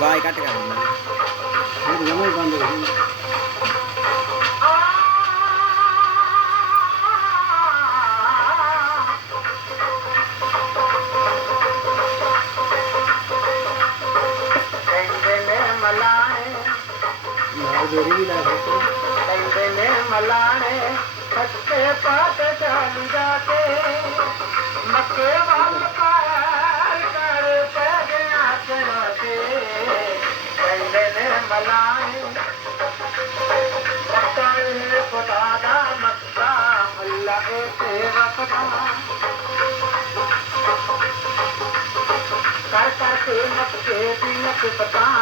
Bye cut कर नमो बंद हो मलाणे मलाणे हज के पास चालू जाते मक्के वाल पार कर पैदया चलाते मक्का अल्लाह से कर करके मक्के भी नक बता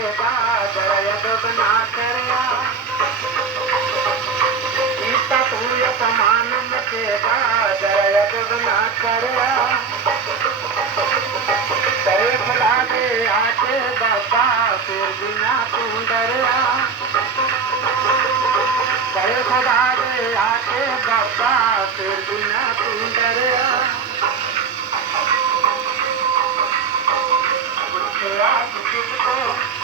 देवा जरा बना कर सीता तू समान मचेवा जरा बना कर तेरे बुला के आते बाबा फिर बिना तू डरिया तेरे खुदा के आते बाबा फिर बिना तू डरिया Yeah.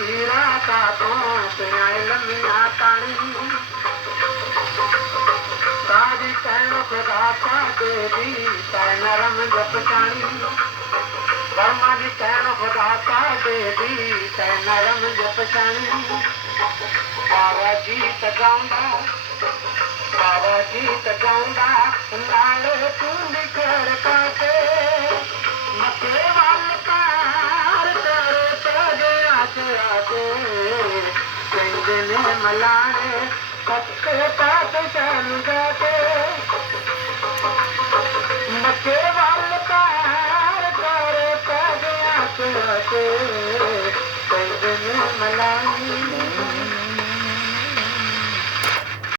बाबा जपचाणी बमा जी पैर ख़ुदा देवी त नरम जपचाणी बाबा जीता बाबा मल तक चङे वलकार करे मल्हाई